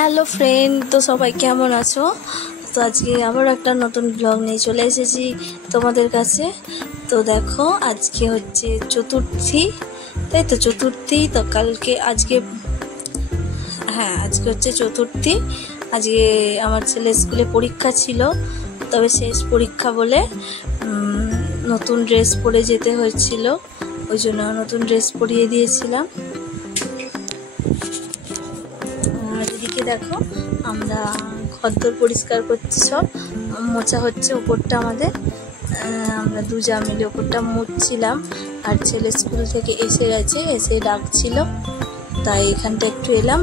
Hello friend, তো সবাই কেমন আছো? তো আজকে আবার একটা নতুন ব্লগ নিয়ে চলে এসেছি তোমাদের কাছে। তো দেখো, আজকে হচ্ছে চতুর্থী, তাই তো চতুর্থী। তো আজকে হচ্ছে চতুর্থী। আজকে আমার ছেলে স্কুলে পরীক্ষা ছিল, তবে শেষ পরীক্ষা বলে নতুন ড্রেস পরে যেতে হয়েছিল, ওই জন্য নতুন ড্রেস পরিয়ে দিয়েছিলাম। আর এদিকে দেখো, আমরা ঘরদোর পরিষ্কার করছি, সব মোছা হচ্ছে উপরটা আমাদের। আমরা দুজা মিলে উপরটা মুছছিলাম। আর ছেলে স্কুল থেকে এসে গেছে, এসে ডাকছিল, তাই এখানটা একটু এলাম।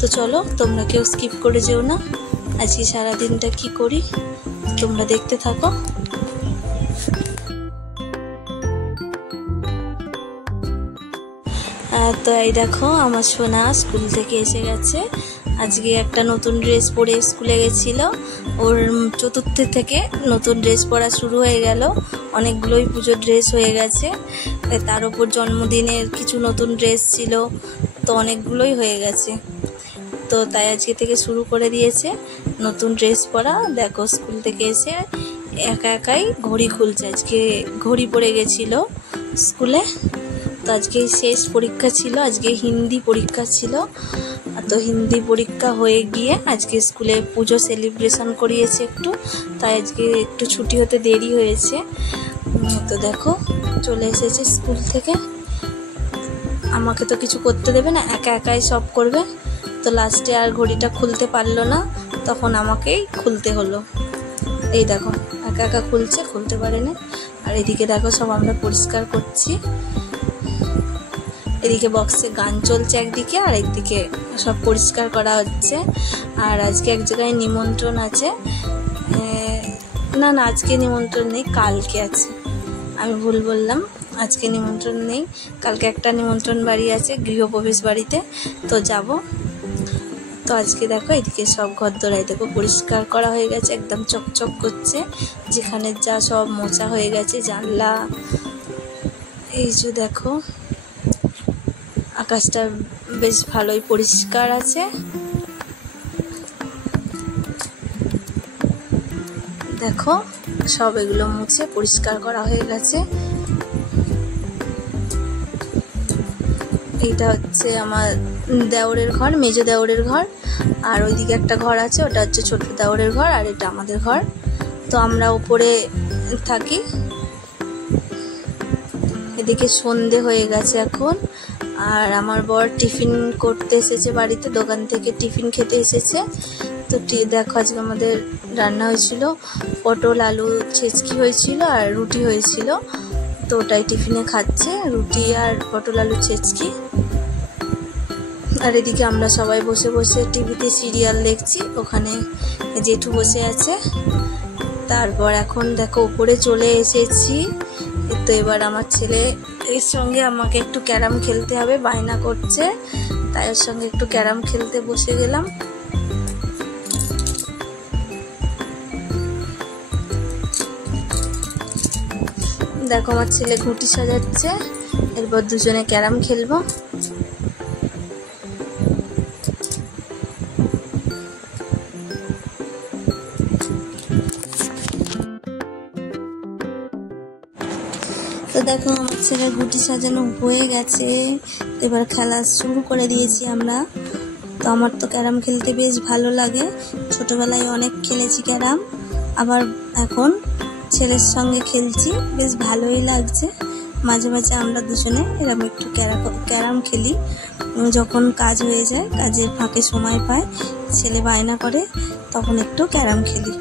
তো চলো, তোমরা কেউ স্কিপ করে যেও না। আজকে সারাদিনটা কি করি তোমরা দেখতে থাকো। তো এই দেখো, আমার সোনা স্কুল থেকে এসে গেছে। আজকে একটা নতুন ড্রেস পরে স্কুলে গেছিলো। ওর চতুর্থী থেকে নতুন ড্রেস পরা শুরু হয়ে গেল। অনেকগুলোই পুজোর ড্রেস হয়ে গেছে, তার উপর জন্মদিনের কিছু নতুন ড্রেস ছিল, তো অনেকগুলোই হয়ে গেছে। তো তাই আজকে থেকে শুরু করে দিয়েছে নতুন ড্রেস পরা। দেখো, স্কুল থেকে এসে একা একাই ঘড়ি খুলছে। আজকে ঘড়ি পড়ে গেছিলো স্কুলে। তো আজকে শেষ পরীক্ষা ছিল, আজকে হিন্দি পরীক্ষা ছিল। তো হিন্দি পরীক্ষা হয়ে গিয়ে আজকে স্কুলে পুজো সেলিব্রেশন করিয়েছে একটু, তাই আজকে একটু ছুটি হতে দেরি হয়েছে। তো দেখো, চলে এসেছে স্কুল থেকে। আমাকে তো কিছু করতে দেবে না, একা একাই সব করবে। তো লাস্টে আর ঘড়িটা খুলতে পারলো না, তখন আমাকেই খুলতে হলো। এই দেখো, একা একা খুলতে পারেনি। আর এদিকে দেখো, সব আমরা পরিষ্কার করছি। এদিকে বক্সে গান চলছে একদিকে, আর একদিকে সব পরিষ্কার করা হচ্ছে। আর আজকে এক জায়গায় নিমন্ত্রণ আছে। না, আজকে নিমন্ত্রণ নেই, কালকে আছে। আমি ভুল বললাম, আজকে নিমন্ত্রণ নেই, কালকে একটা নিমন্ত্রণ বাড়ি আছে, গৃহপ্রবেশ বাড়িতে, তো যাব। তো আজকে দেখো, এদিকে সব ঘরদোড়াই দেখো পরিষ্কার করা হয়ে গেছে, একদম চকচক করছে। যেখানে যা সব মোছা হয়ে গেছে, জানলা। এই যে দেখো, আকাশটা বেশ ভালোই পরিষ্কার আছে। দেখো, সব এগুলো মুছে পরিষ্কার করা হয়ে গেছে। এইটা হচ্ছে আমার দেওরের ঘর, মেজো দেওরের ঘর। আর ওইদিকে একটা ঘর আছে, ওটা হচ্ছে ছোট দেওরের ঘর, আর এটা আমাদের ঘর। তো আমরা উপরে থাকি। এদিকে সন্ধে হয়ে গেছে এখন। আর আমার বর টিফিন করতে এসেছে বাড়িতে, দোকান থেকে টিফিন খেতে এসেছে। তো দেখো, আজকে আমাদের রান্না হয়েছিল পটল আলু ছেচকি হয়েছিল, আর রুটি হয়েছিল। তো ওটাই টিফিনে খাচ্ছে, রুটি আর পটল আলু ছেচকি। আর এদিকে আমরা সবাই বসে বসে টিভিতে সিরিয়াল দেখছি। ওখানে জেঠু বসে আছে। তারপর এখন দেখো, উপরে চলে এসেছি। তো এবার আমার ছেলে এর সঙ্গে আমাকে একটু ক্যারাম খেলতে হবে, বায়না করছে, তাই ওর সঙ্গে একটু ক্যারাম খেলতে বসে গেলাম। দেখো, আমার ছেলে ঘুঁটি সাজাচ্ছে, এরপর দুজনে ক্যারাম খেলবো। তো দেখো, আমার ছেলের গুটি সাজানো হয়ে গেছে। এবার খেলা শুরু করে দিয়েছি আমরা। তো আমার তো ক্যারাম খেলতে বেশ ভালো লাগে, ছোটবেলায় অনেক খেলেছি ক্যারাম। আবার এখন ছেলের সঙ্গে খেলছি, বেশ ভালোই লাগছে। মাঝে মাঝে আমরা দুজনে এরকম একটু ক্যারাম খেলি। যখন কাজ হয়ে যায়, কাজের ফাঁকে সময় পায়, ছেলে বায়না করে, তখন একটু ক্যারাম খেলি।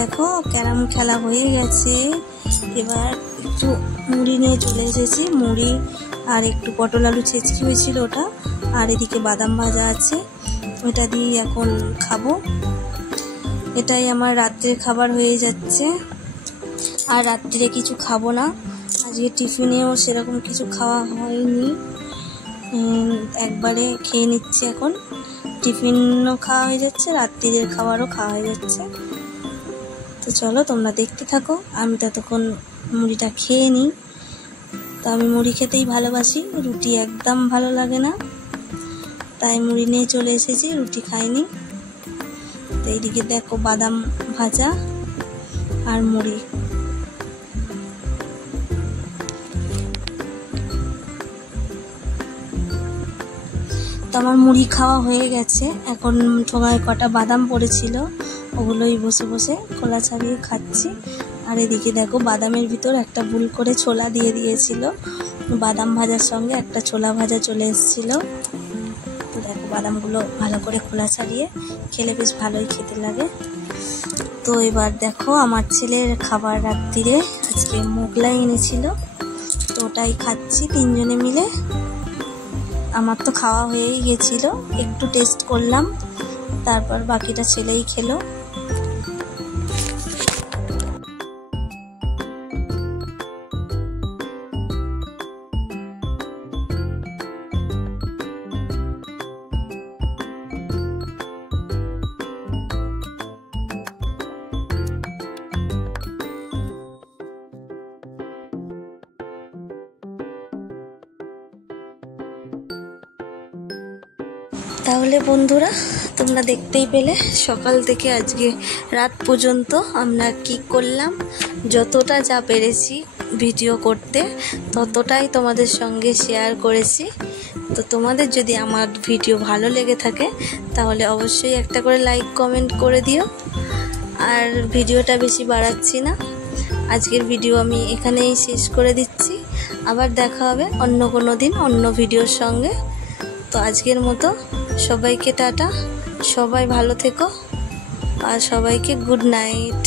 দেখো, ক্যারাম খেলা হয়ে গেছে। এবার একটু মুড়ি নিয়ে চলে এসেছি, মুড়ি আর একটু পটল আলু ছেচকি হয়েছিল ওটা, আর এদিকে বাদাম ভাজা আছে, ওটা দিয়ে এখন খাবো। এটাই আমার রাত্রের খাবার হয়ে যাচ্ছে। আর রাত্রে কিছু খাবো না, আজকে টিফিনেও সেরকম কিছু খাওয়া হয়নি, একবারে খেয়ে নিচ্ছি। এখন টিফিনও খাওয়া হয়ে যাচ্ছে, রাত্রির খাবারও খাওয়া হয়ে যাচ্ছে। তো চলো, তোমরা দেখতে থাকো, আমি ততক্ষণ মুড়িটা খেয়ে নিই। তো আমি মুড়ি খেতেই ভালোবাসি, রুটি একদম ভালো লাগে না, তাই মুড়ি নিয়ে চলে এসেছি, রুটি খাইনি। তো এইদিকে দেখো বাদাম ভাজা আর মুড়ি। তো আমার মুড়ি খাওয়া হয়ে গেছে, এখন ঠোঙায় কটা বাদাম পড়েছিল, ওগুলোই বসে বসে খোলা ছাড়িয়ে খাচ্ছি। আর এদিকে দেখো বাদামের ভিতর একটা ভুল করে ছোলা দিয়ে দিয়েছিল, বাদাম ভাজার সঙ্গে একটা ছোলা ভাজা চলে এসেছিলো। তো দেখো বাদামগুলো ভালো করে খোলা ছাড়িয়ে খেলে বেশ ভালোই খেতে লাগে। তো এবার দেখো আমার ছেলের খাবার রাত্রিরে আজকে মোগলাই এনেছিল, তো ওটাই খাচ্ছি তিনজনে মিলে। আমার তো খাওয়া হয়েই গেছিল, একটু টেস্ট করলাম, তারপর বাকিটা ছেলেই খেলো। তাহলে বন্ধুরা তোমরা দেখতেই পেলে সকাল থেকে আজকে রাত পর্যন্ত আমরা কি করলাম। যতটা যা পেরেছি ভিডিও করতে ততটাই তোমাদের সঙ্গে শেয়ার করেছি। তো তোমাদের যদি আমার ভিডিও ভালো লেগে থাকে তাহলে অবশ্যই একটা করে লাইক কমেন্ট করে দিও। আর ভিডিওটা বেশি বাড়াচ্ছি না, আজকের ভিডিও আমি এখানেই শেষ করে দিচ্ছি। আবার দেখা হবে অন্য কোনো দিন অন্য ভিডিওর সঙ্গে। তো আজকের মতো সবাইকে টাটা, সবাই ভালো থেকো আর সবাইকে গুড নাইট।